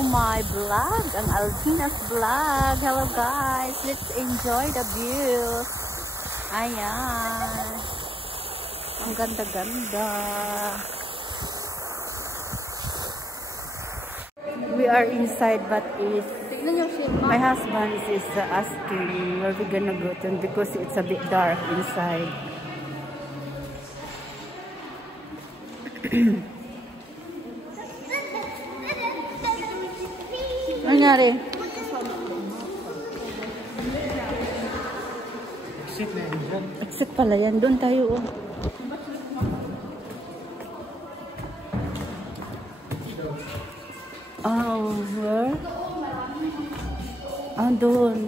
to my vlog, ang Alvina's vlog. Hello guys, let's enjoy the view. Ayan. Ang ganda-ganda. We are inside but my husband is asking where we gonna go to because it's a bit dark inside. Ano nangyari? Exit na yan. Exit pala yan. Doon tayo oh. Oh, where? Ah, doon.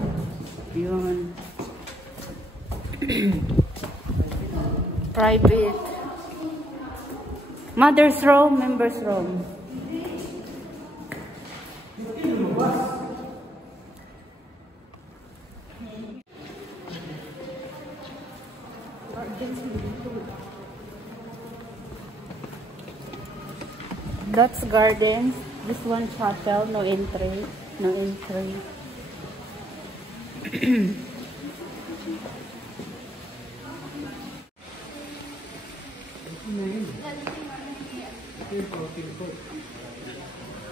Yun. Private. Mother's room, members room. That's gardens. This one chapel, no entry. No entry.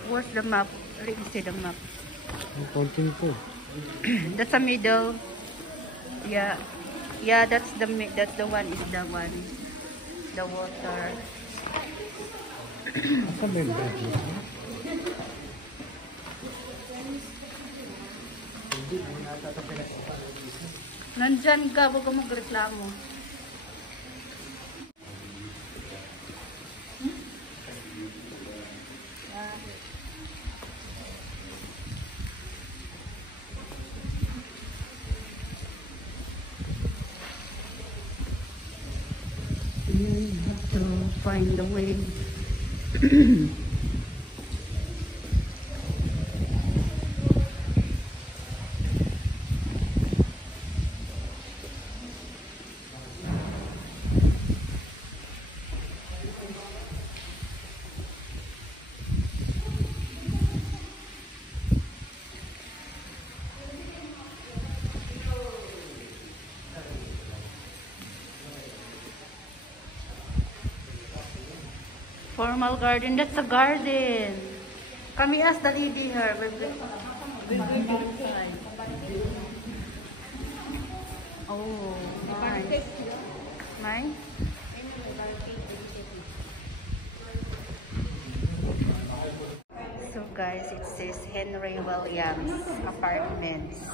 Where's the map? Let me see the map. That's the middle. Yeah. Yeah, that's the one is the one. The water. Nandyan ka, huwag ka magreklamo. You have to find the way. Formal garden, that's a garden. Kami ask the lady here. Oh, nice. Nice. So guys, it says Henry Williams Apartments.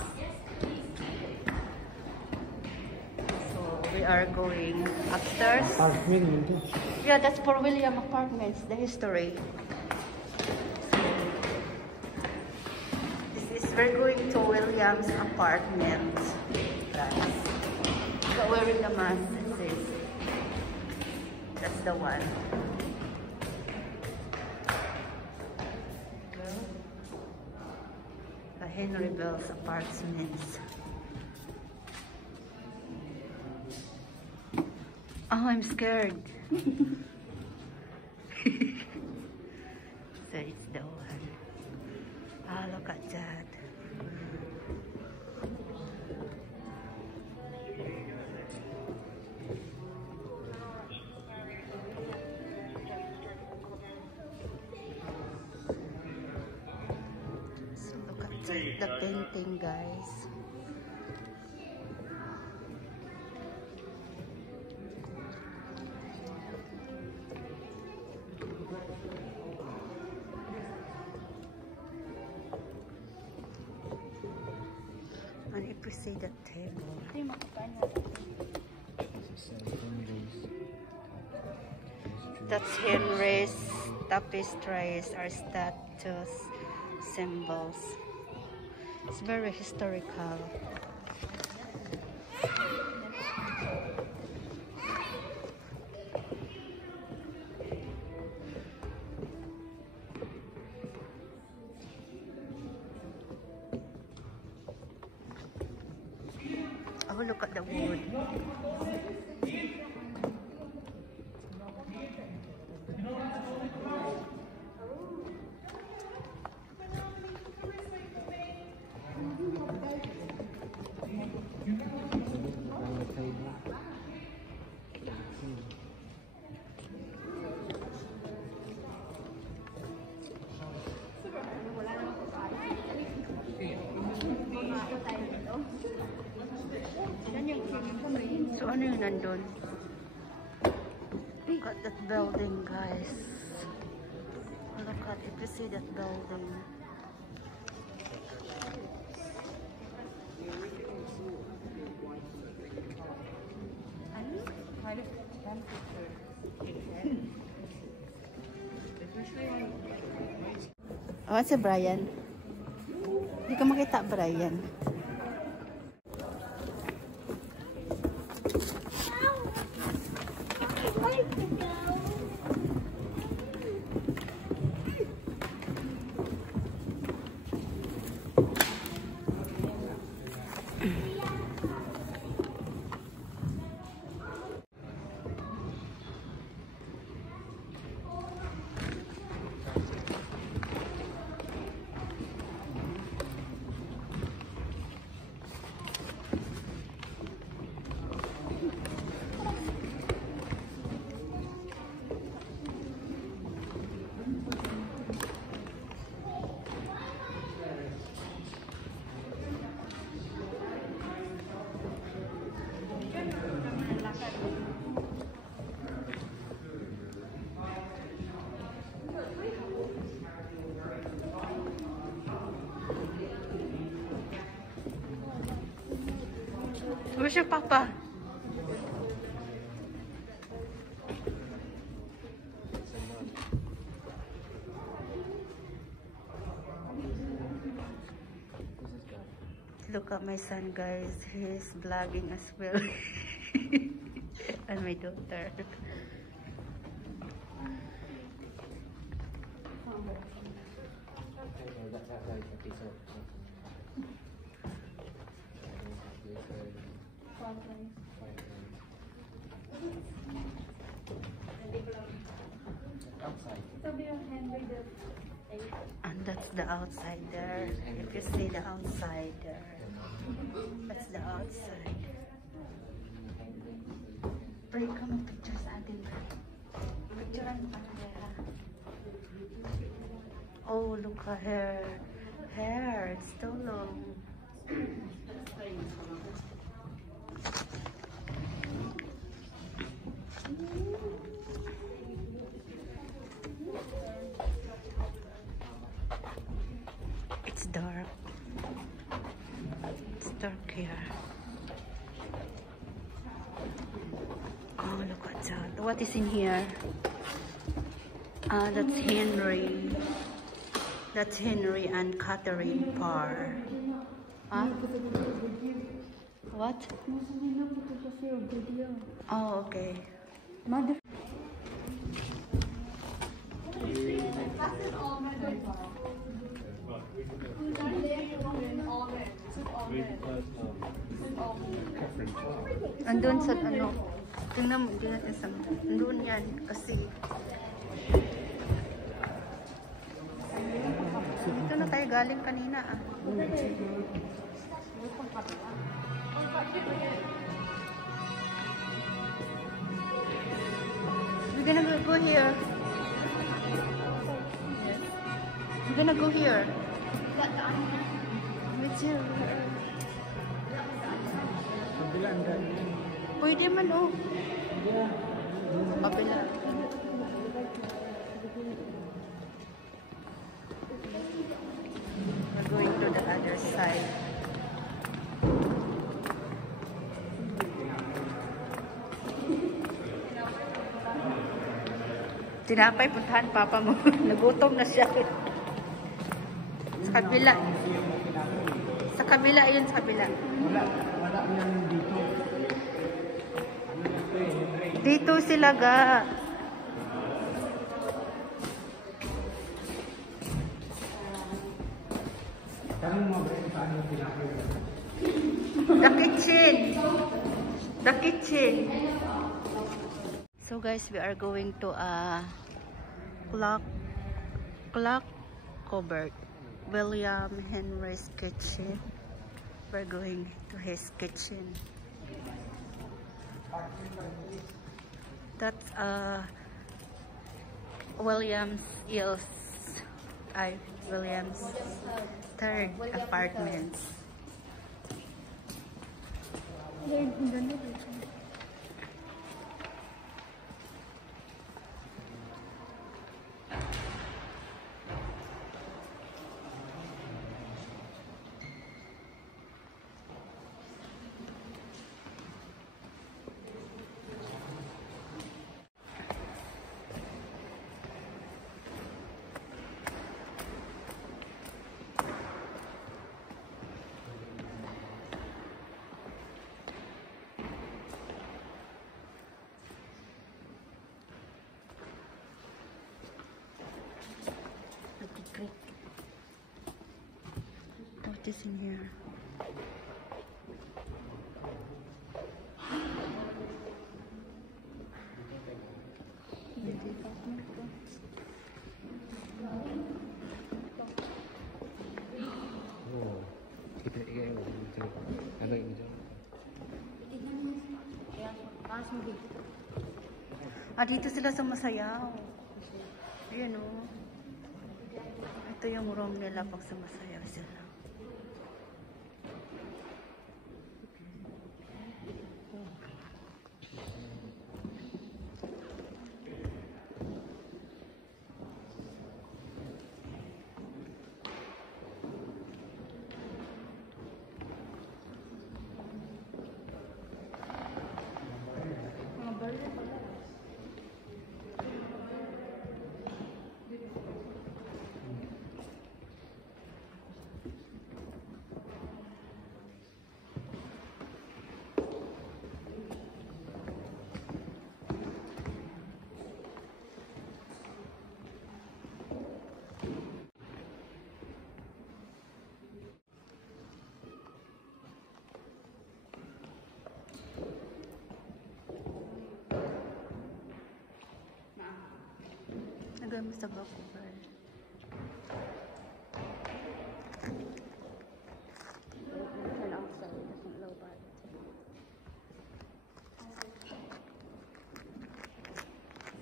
We are going upstairs. Yeah, that's for William Apartments, the history. We're going to William's apartment. So wearing the mask, it says. That's the one. The Henry Bell's Apartments. Oh, I'm scared. So it's the one. Ah, look at that. So look at the painting, guys. And if we see the table, that's Henry's tapestries or statues, symbols. It's very historical. Oh, look at the wood. yung nandun. Look at that building, guys. Look at if you see that building. Oh, si Brian. Hindi ka makita, Brian. Where's your papa? Look at my son, guys. He's vlogging as well. And my daughter. And that's the outside there. If you see the outside there, that's the outside. Break come pictures atin. Picturean pa na. Oh, look at her hair. It's so long. It's dark. It's dark here. Oh, look at that. What is in here? That's Henry. That's Henry and Catherine Parr. Huh? What? Oh, okay. Mother. Andun sa ano, tingnan mo, hindi natin sa andun yan, kasi dito na tayo galing kanina ah. We're gonna go here. We're gonna go here. Which here? Pwede man oh. Kapila. We're going to the other side. Tinapay, puntahan papa mo. Nagutom na siya. Sa kabila. Sa kabila yun, sa kabila. Wala yan dito. Dito sila ga. The kitchen. The kitchen. So guys, we are going to a clock cupboard. William Henry's kitchen. We're going to his kitchen. That's William's third apartment. is in here. Dito sila sumasayaw. Ayan o. Ito yung room nila pag sumasayaw sila. Nagano sa Vancouver.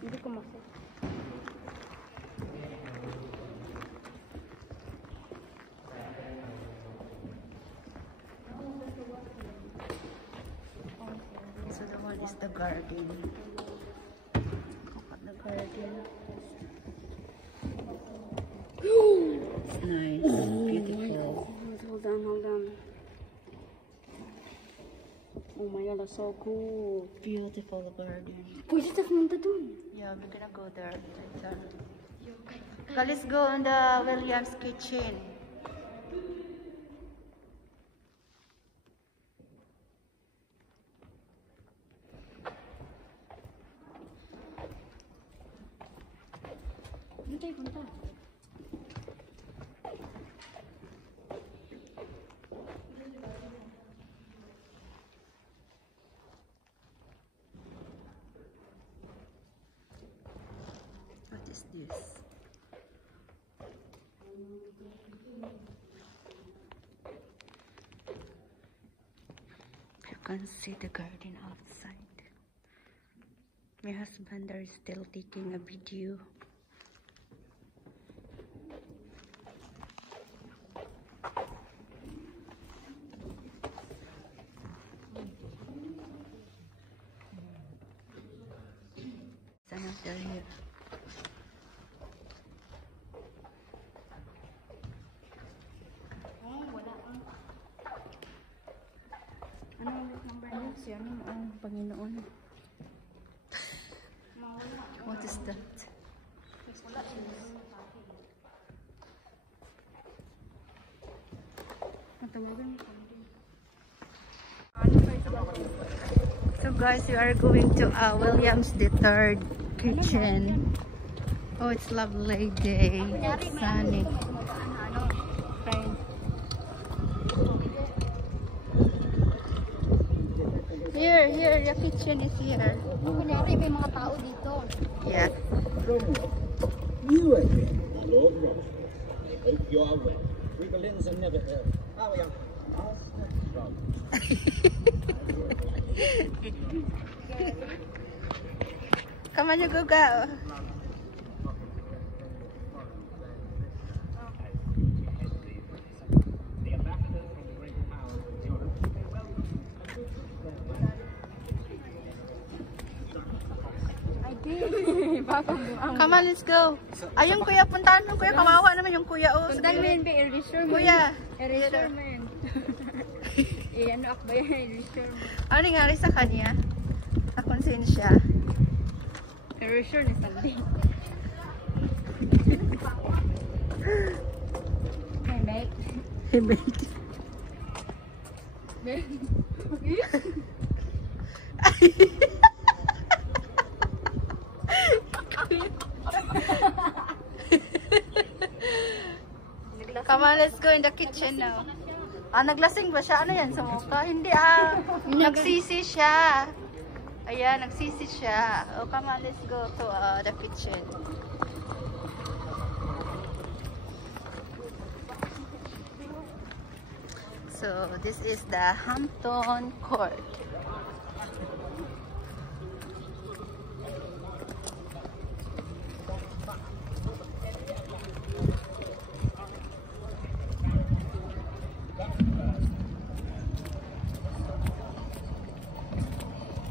Hindi ko masok. So the one is the garden. Look at the garden. It's nice, beautiful. Hold on. Oh my god, that's so cool. Beautiful garden. Pwede tayo pumunta dun. Yeah, we're gonna go there later. Okay, let's go on the Williams kitchen. Hindi tayo punta. What is this? You can see the garden outside. My husband there is still taking a video. Another here. Ano siya? Ang Panginoon. What is that? So guys, we are going to Williams III kitchen. Oh, it's lovely day. It's sunny. Here, your kitchen is here. Kunyari, may mga tao dito. Yeah. You again, my Lord Ross. Hope you are well. Riverlands are never ill. How are you? Come on, you go. Come on, let's go. Ayun kuya, puntahan mo kuya. Kawawa naman yung kuya. Oh, Puntahan mo yun, erasure mo kuya. Erasure mo yun. Ano akba yan, erasure mo. Ano nangyari sa kanya? Nakonsensya. Erasure ni Sandy. Hey mate. Hey mate. Come on, let's go in the kitchen now. Naglasing ba siya? Ano yan sa mukha? Hindi nagsisi siya. Ayan, nagsisi siya. Oh, come on, let's go to the kitchen. So, this is the Hampton Court.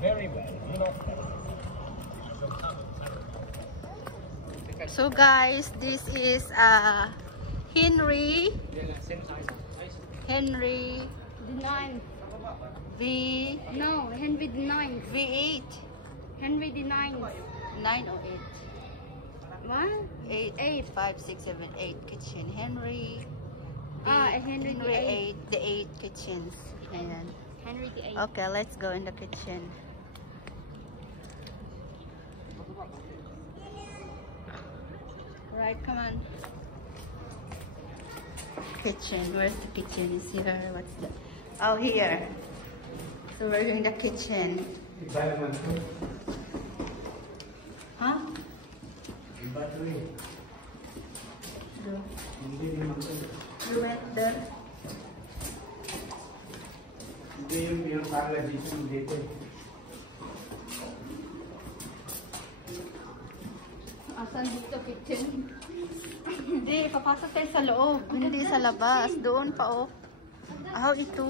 Very well. You know. So guys, this is Henry The ninth. V No, Henry the ninth. V8 Henry the ninth. 9 or 8 What? 8 5 6 7 8 kitchen Henry Henry the eighth. 8 the 8 kitchens. Ayan. Henry the eighth. Okay, let's go in the kitchen. Right, come on. Kitchen. Where's the kitchen? Is here. What's the? Oh, here. So we're doing the kitchen. Huh? You went there? Asan dito kitchen? Hindi, papasok tayo sa loob. Hindi sa labas. Doon pa, oh. Ito.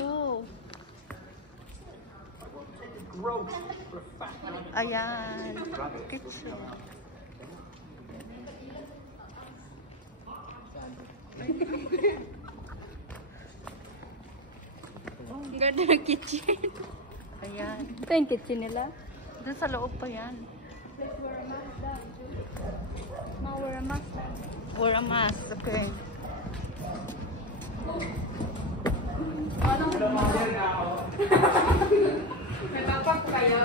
Ayan. Kitchen. Ganda ng kitchen. Ayan. Ito yung kitchen nila. Doon sa loob pa yan. Wear a mask. Wear a mask. Okay. May bapak kayo.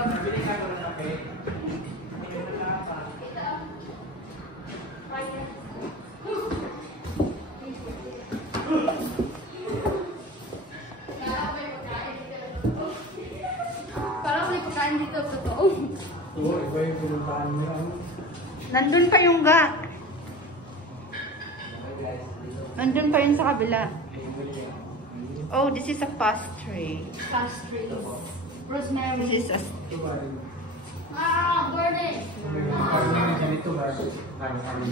Parang may pagkain dito, totoo. Iba yung pinuntahan mo yan. Nandun pa yung ga. Nandun pa yun sa kabila. Oh, this is a pastry. Pastries. Rosemary. This is a... Gordon.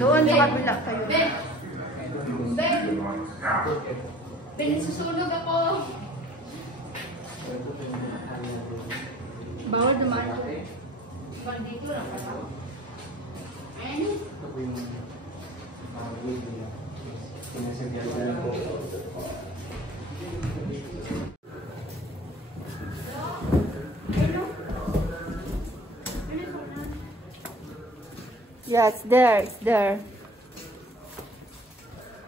Doon sa kabila kayo. Ben. Ben. Ben, susunog ako. Bawal dumaan. Bandito lang ka. Ano? Ito po yung wig niya. Sinasagyan ko lang po. Yeah, it's there. It's there.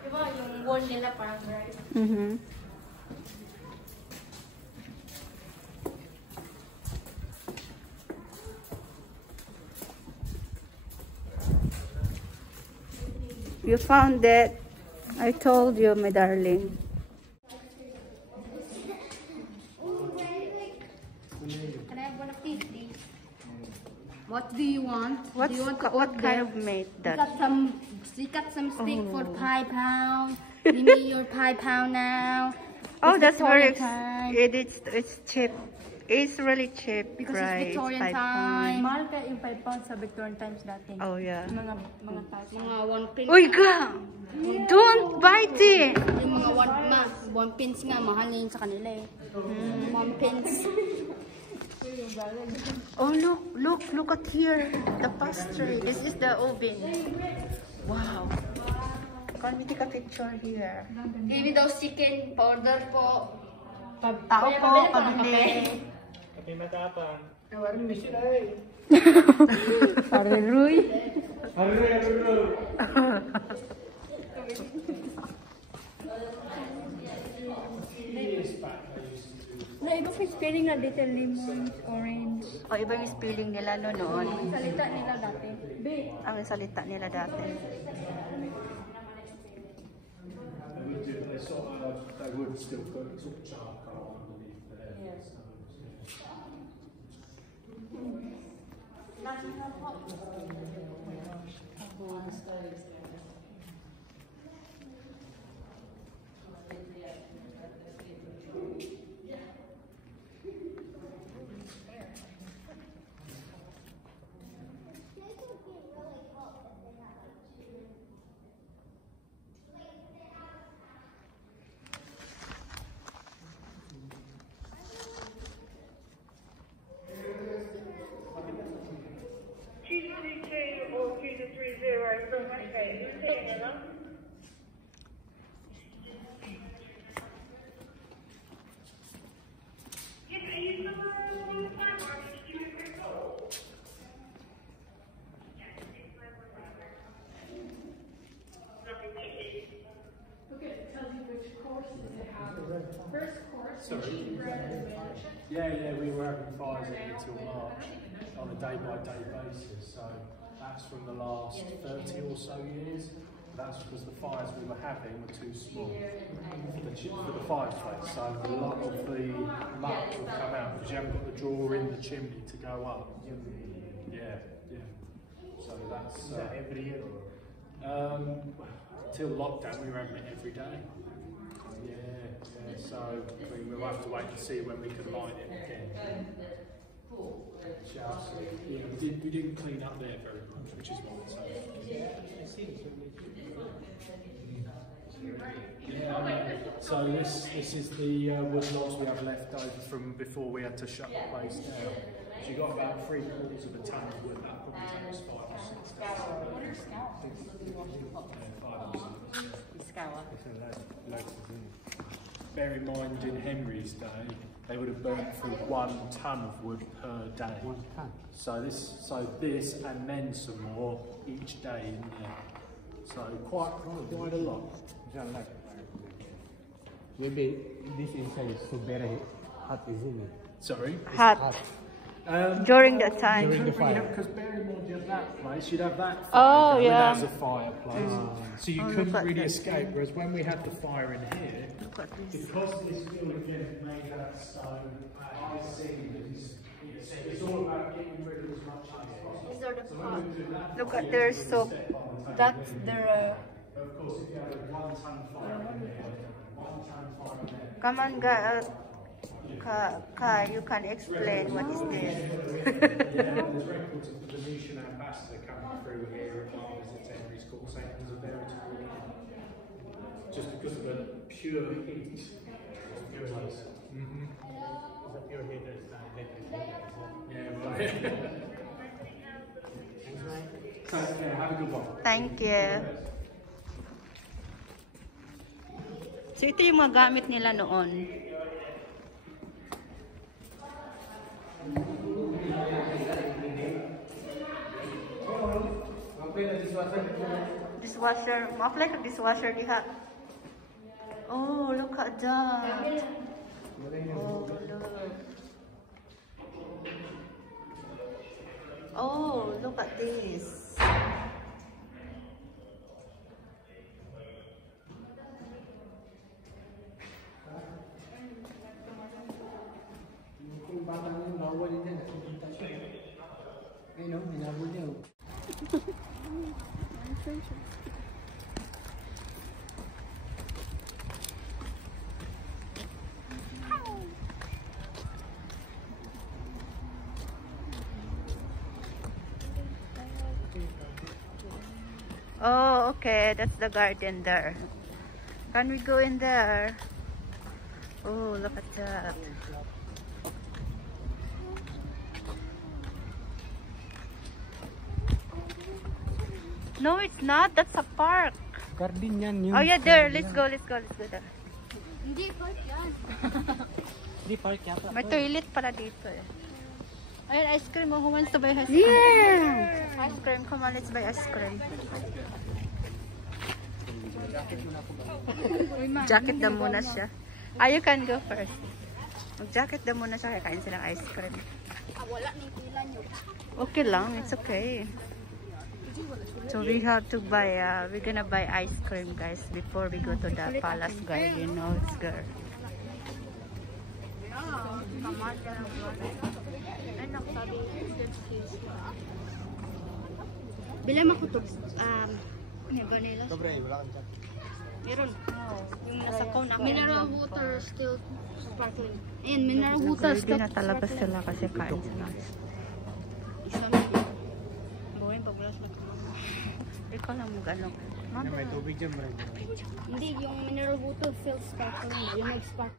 Diba yung wall nila parang right? Mm-hmm. You found it. I told you, my darling. Can I have one of these, please? What do you want? What do you want to what order? kind of meat We that? got some steak for Oh. £5. Give me your £5 now. Oh, It's that's very. Victorian time. It's cheap. It's really cheap. Because price. it's Victorian £5. time. Mahal ka yung 5 pounds sa Victorian times dati. Oh yeah. Mga tao. Mga 1 pin. Uy, ga! Don't bite it. Yung mga 1 pins nga, mahal na yun sa kanila eh. 1 pins. Oh look at here. The pastry. This is the oven. Wow. Can we take a picture here? Give me those chicken. Pa-order po. Tao po, pabili. Kape matapang. Para Rui. Na iba pa spelling na dito, lemon, orange. O, iba yung spelling nila noon. Salita nila dati. Ang salita nila dati. they sort of, they would still put sort of charcoal underneath there. Yeah. So, sorry. Yeah, we were having fires in until March on a day-by-day basis. So that's from the last 30 or so years. That's because the fires we were having were too small for the fireplace. So a lot of the muck will come out because you haven't got the drawer in the chimney to go up. Yeah. So that's every year. Till lockdown, we were having it every day. Yeah. So we'll have to wait and see when we can light it again. Yeah, we didn't clean up there very much, which is why it's so this is the wood logs we have left over from before we had to shut the place down. So you've got about 3/4 of a ton of wood. That probably takes 5 or 6 days. 5 or 6. Bear in mind, in Henry's day, they would have burnt through 1 ton of wood per day. 1 ton. So this, and then some more each day in there. So quite a lot. Maybe this inside is so very hot, isn't it? Sorry. Hot. During that time. During the fire. Because bear in mind, you have that place, you'd have that Oh, fire yeah. as a fireplace. So you couldn't really escape. Whereas when we had the fire in here, because this building is made out of stone, I see it's all about getting rid of as much as possible. These are the So when we do that, Look at their soap. That's their. of course, if you have a 1 ton fire in there, 1 ton fire in there. Come on, you can explain what is this. There's records of the Venetian ambassador coming through here at our visit to Henry's Court saying it was a veritable just because of the pure heat. Pure heat. The pure heat is not electric. Yeah, right. So, yeah, have a good one. Thank you. So ito yung mga gamit nila noon. Dishwasher. Ma-apply ka dishwasher diha. Oh, look at that. Oh, look. Oh, look at this. Kung bata nyo, nawal din yan. Ayun o, hinabol niya o. Oh, okay. That's the garden there. Can we go in there? Oh, look at that. No, it's not. That's a park. Garden yan yun. Oh, yeah, there. Let's go there. Hindi, park yan. Hindi park yata. May toilet pala dito eh. Ayun, ice cream. Who wants to buy ice cream? Yeah! Ice cream. Come on, let's buy ice cream. Jacket daw muna siya. You can go first. Mag-jacket daw muna siya. Kaya kain silang ice cream. Wala nang ilan yun. Okay lang. It's okay. So we have to buy, we're gonna buy ice cream, guys, before we go to the Palace Garden. No, it's good. Bila makutok, vanilla. Dobre, wala kang chat. Meron. Yung nasa cone ako. Mineral water still sparkling. Ayan, mineral water Ready still na talaga sila kasi kain sila. Isang buhay pag wala sila kumama. Ikaw lang mag-ano. May tubig dyan, bro. Hindi, yung mineral water still sparkling. Yung nag-spark.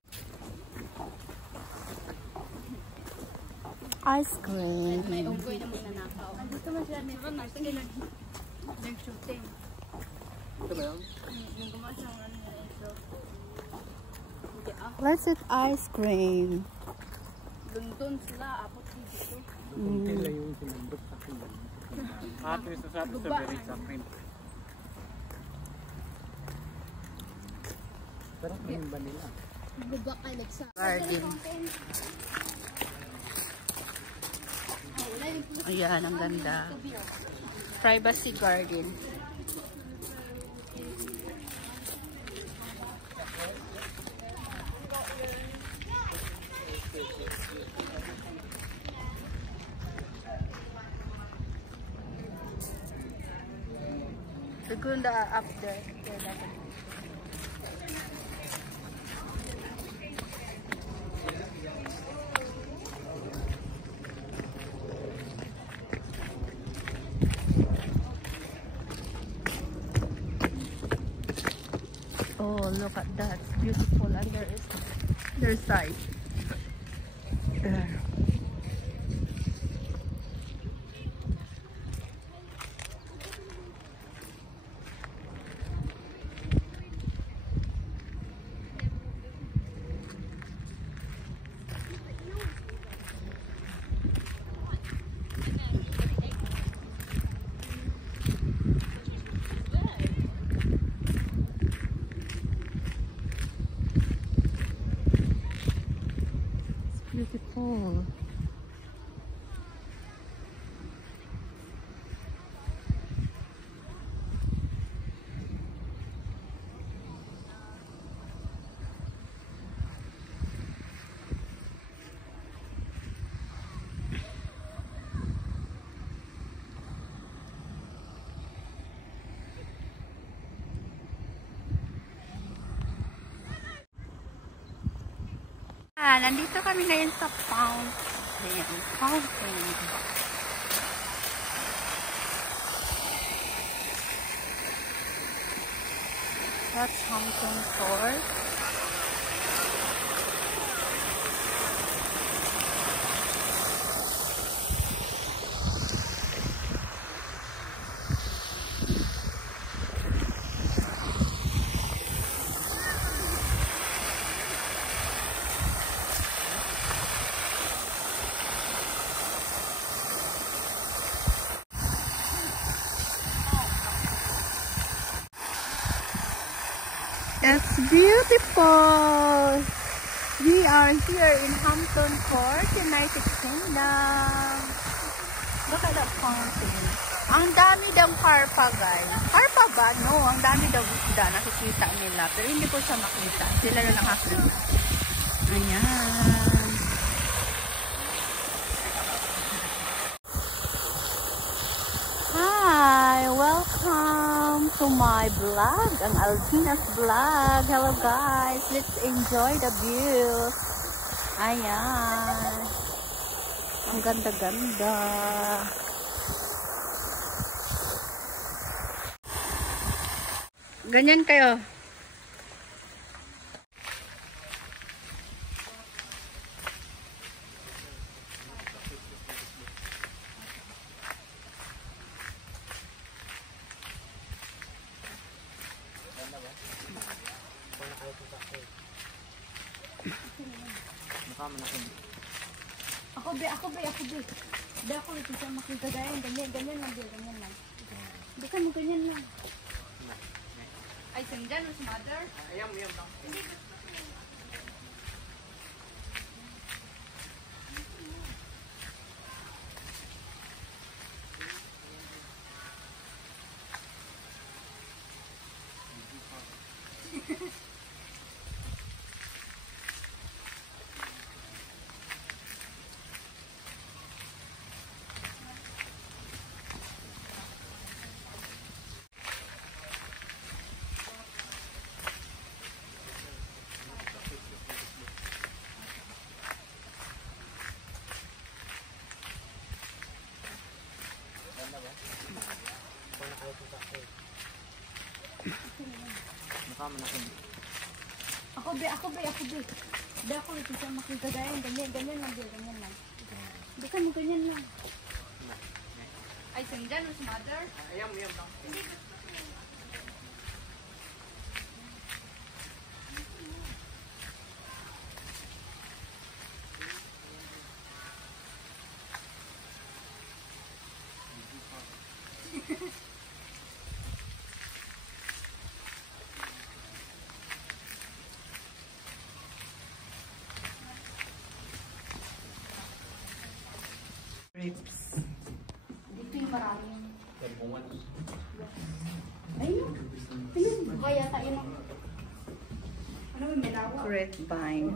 Ice cream. May unggoy na magnanakaw. Andito man sila. Meron na. Sige lang. Nag-shooting. Ito ba yun? Yung gumawa siya ng ano na ito. Hindi ah. Let's eat ice cream. Doon sila. Apot dito. Kunti lang yung sinundot sa akin. Ito yung sasabi sa very sa akin. Sarap yung vanilla. Guba ka nagsa. Garden. Ayan, ang ganda. Privacy garden. Segunda up there. Oh, look at that. It's beautiful. And there is their side. There. Beautiful. Nandito kami ngayon sa fountain. That's Hampton Court. It's beautiful. We are here in Hampton Court, United Kingdom. Look at that fountain. Ang dami daw karpa, guys. Karpa ba? No, ang dami daw isda. Nakikita nila. Pero hindi ko siya makita. Sila na nakakita. Ayan. Hi, welcome to my vlog, ang Alvina's vlog. Hello guys, let's enjoy the view. Ayan. Ang ganda-ganda. Ganyan kayo. Ako be. Be ako ito siya makita ganyan lang. Hindi ka mo ganyan lang. Ay, sandyan, mas mother? Ayam lang. Mukha mo na ako. Ako be. Hindi ako ito siya makikagayan. Ganyan lang. Hindi ka mo ganyan lang. Ay, sandyan, mas mother. Ayam lang. Dito yung marami. Ayun. Kaya tayo na. Ano yung melawa? Grapevine.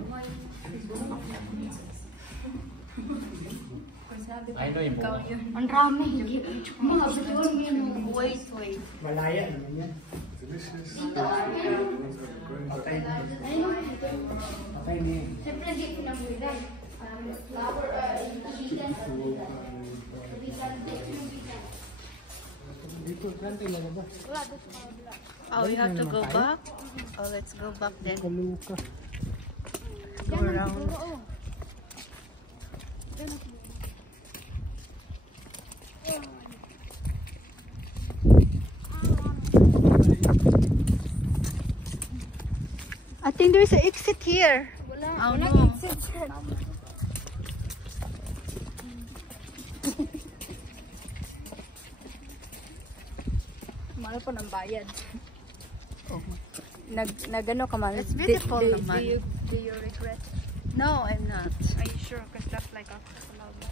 I know yung bunga. Ang rami. Mga siguro yun. Wait. Malaya naman yan. Dito. Okay. Ayun. Okay na yan. Siyempre, di ko na bulan. Flower, ibigan. Dito, kanti na ba? Oh, we have to go back? Oh, let's go back then. Kaluka. Go around. I think there's an exit here. Oh no. Mahal po ng bayad. Oh. Nagano ka man? It's beautiful naman. Do you regret? No, I'm not. Are you sure? Because that's like a lot of money.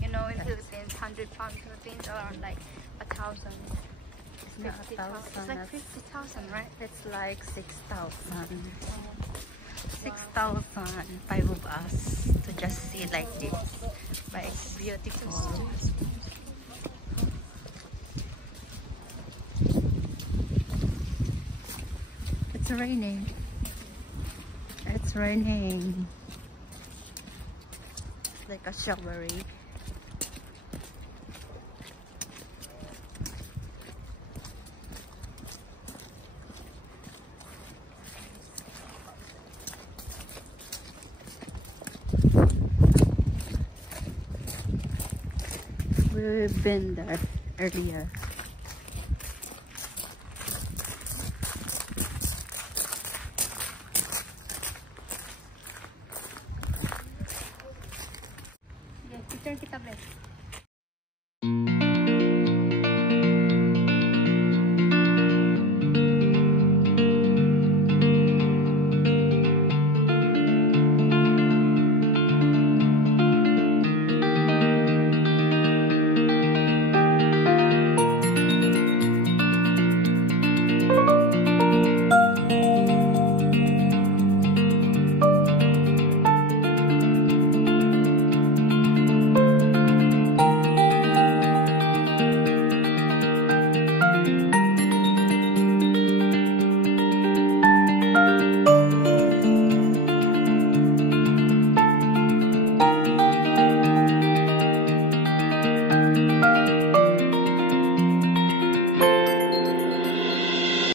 You know, in Philippines, 100 pounds Philippines are like 1,000. It's not 1,000. It's like 50,000, right? It's like 6,000. 6,000, 5 of us to just see like this. But it's beautiful. It's raining. It's raining. It's like a showery. We've been there earlier.